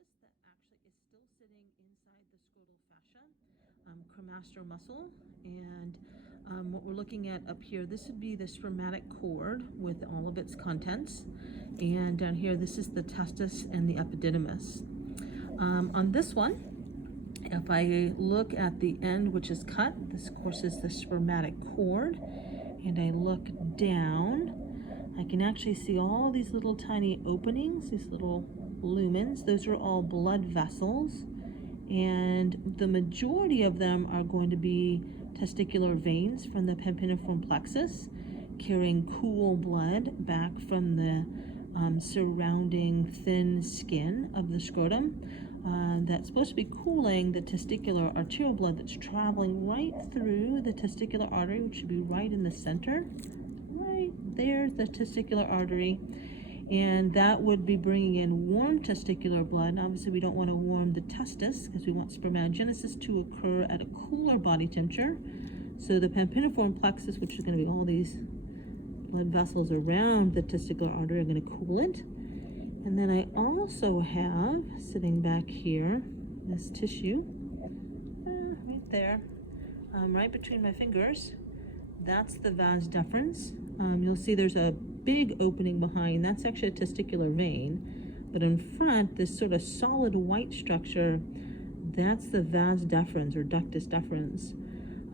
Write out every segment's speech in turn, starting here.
testis that actually is still sitting inside the scrotal fascia, cremaster muscle. And what we're looking at up here, this would be the spermatic cord with all of its contents. And down here, this is the testis and the epididymis. On this one, if I look at the end, which is cut, this of course is the spermatic cord, and I look down, I can actually see all these little tiny openings, these little lumens. Those are all blood vessels, and the majority of them are going to be testicular veins from the pampiniform plexus, carrying cool blood back from the surrounding thin skin of the scrotum. That's supposed to be cooling the testicular arterial blood that's traveling right through the testicular artery, which should be right in the center. Right there's the testicular artery, and that would be bringing in warm testicular blood. Obviously, we don't want to warm the testis because we want spermatogenesis to occur at a cooler body temperature. So the pampiniform plexus, which is going to be all these blood vessels around the testicular artery, are going to cool it. And then I also have, sitting back here, this tissue, right there, right between my fingers. That's the vas deferens. You'll see there's a big opening behind. That's actually a testicular vein. But in front, this sort of solid white structure, that's the vas deferens or ductus deferens.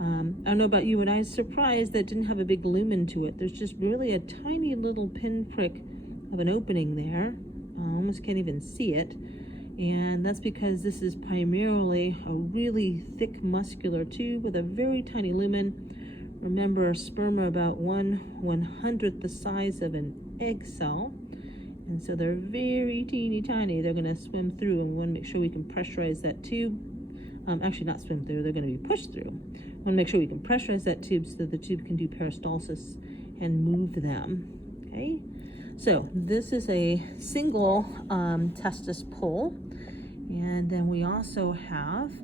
I don't know about you, and I was surprised that it didn't have a big lumen to it. There's just really a tiny little pinprick of an opening there. Almost can't even see it. And that's because this is primarily a really thick muscular tube with a very tiny lumen. Remember, sperm are about 1/100th the size of an egg cell. And so they're very teeny tiny. They're going to swim through, and we want to make sure we can pressurize that tube. Actually, not swim through, they're going to be pushed through. We want to make sure we can pressurize that tube so that the tube can do peristalsis and move them. Okay? So this is a single testis pull, and then we also have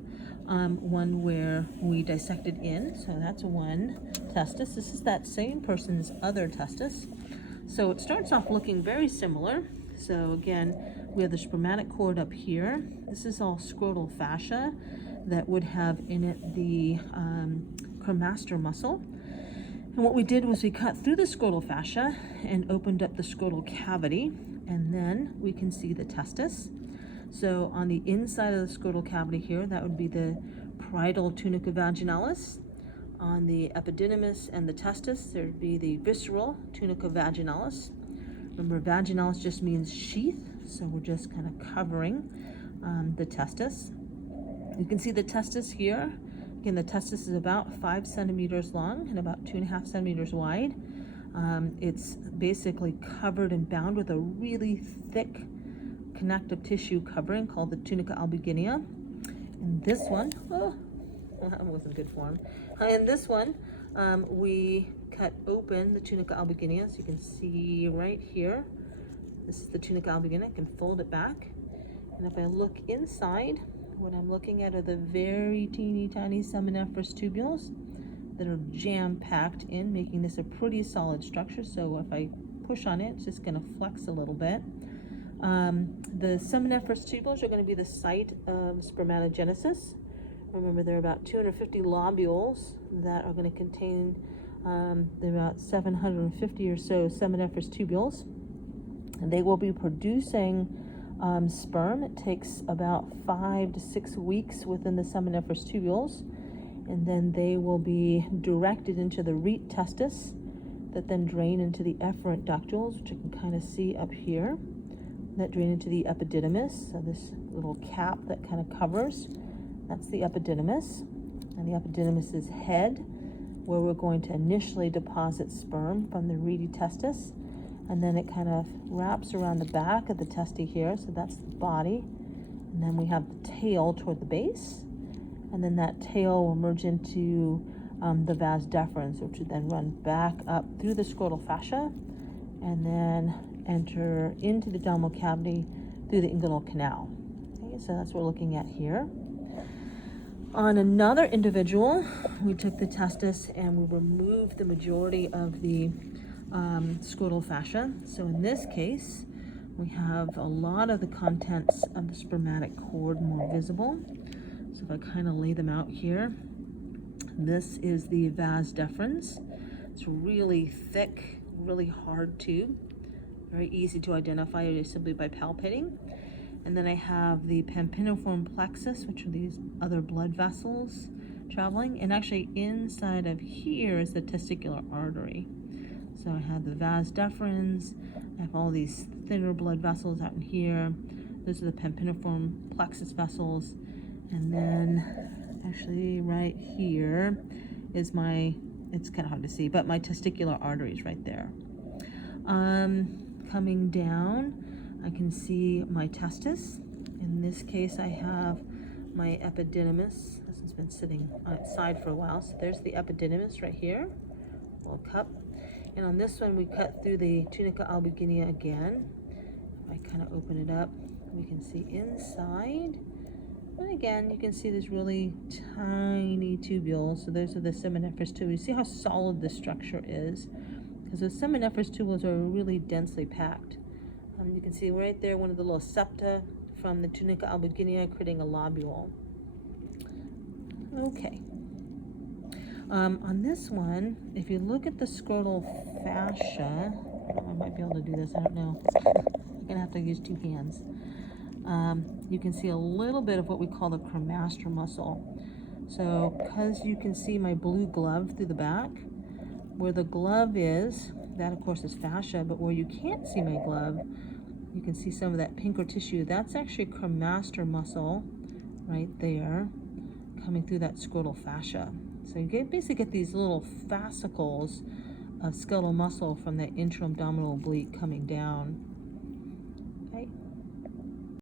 one where we dissected in. So that's one testis. This is that same person's other testis. So it starts off looking very similar. So again, we have the spermatic cord up here. This is all scrotal fascia that would have in it the cremaster muscle. And what we did was we cut through the scrotal fascia and opened up the scrotal cavity, and then we can see the testis. So on the inside of the scrotal cavity here, that would be the parietal tunica vaginalis. On the epididymis and the testis, there would be the visceral tunica vaginalis. Remember, vaginalis just means sheath, so we're just kind of covering the testis. You can see the testis here. Again, the testis is about 5 centimeters long and about 2.5 centimeters wide. It's basically covered and bound with a really thick connective tissue covering called the tunica albuginea. In this one, well, that wasn't good form. In this one, we cut open the tunica albuginea, so you can see right here. This is the tunica albuginea. I can fold it back, and if I look inside, what I'm looking at are the very teeny tiny seminiferous tubules that are jam-packed in, making this a pretty solid structure. So if I push on it, it's just going to flex a little bit. The seminiferous tubules are going to be the site of spermatogenesis. Remember, there are about 250 lobules that are going to contain about 750 or so seminiferous tubules, and they will be producing sperm. It takes about 5 to 6 weeks within the seminiferous tubules, and then they will be directed into the rete testis that then drain into the efferent ductules, which you can kind of see up here, that drain into the epididymis. So this little cap that kind of covers, that's the epididymis, and the epididymis is head, where we're going to initially deposit sperm from the rete testis. And then it kind of wraps around the back of the testy here, so that's the body. And then we have the tail toward the base, and then that tail will merge into the vas deferens, which would then run back up through the scrotal fascia, and then enter into the abdominal cavity through the inguinal canal. Okay, so that's what we're looking at here. On another individual, we took the testis and we removed the majority of the scrotal fascia. So in this case, We have a lot of the contents of the spermatic cord more visible. So if I kind of lay them out here, this is the vas deferens. It's really thick, really hard tube, very easy to identify just simply by palpating. And then I have the pampiniform plexus, which are these other blood vessels traveling. And actually inside of here is the testicular artery. So I have the vas deferens, I have all these thinner blood vessels out in here. Those are the pampiniform plexus vessels. And then actually right here is my, it's kind of hard to see, but my testicular arteries right there. Coming down, I can see my testis. In this case, I have my epididymis. This has been sitting on its side for a while. So there's the epididymis right here, little cup. And on this one, we cut through the tunica albuginea again. If I kind of open it up, we can see inside. And again, you can see these really tiny tubules. So those are the seminiferous tubules. You see how solid this structure is? Because the seminiferous tubules are really densely packed. You can see right there one of the little septa from the tunica albuginea creating a lobule. Okay. On this one, if you look at the scrotal fascia, I might be able to do this, I don't know. I'm gonna have to use two hands. You can see a little bit of what we call the cremaster muscle. So, because you can see my blue glove through the back, where the glove is, that of course is fascia, but where you can't see my glove, you can see some of that pinker tissue. That's actually cremaster muscle right there, coming through that scrotal fascia. So you basically get these little fascicles of skeletal muscle from the intra-abdominal oblique coming down.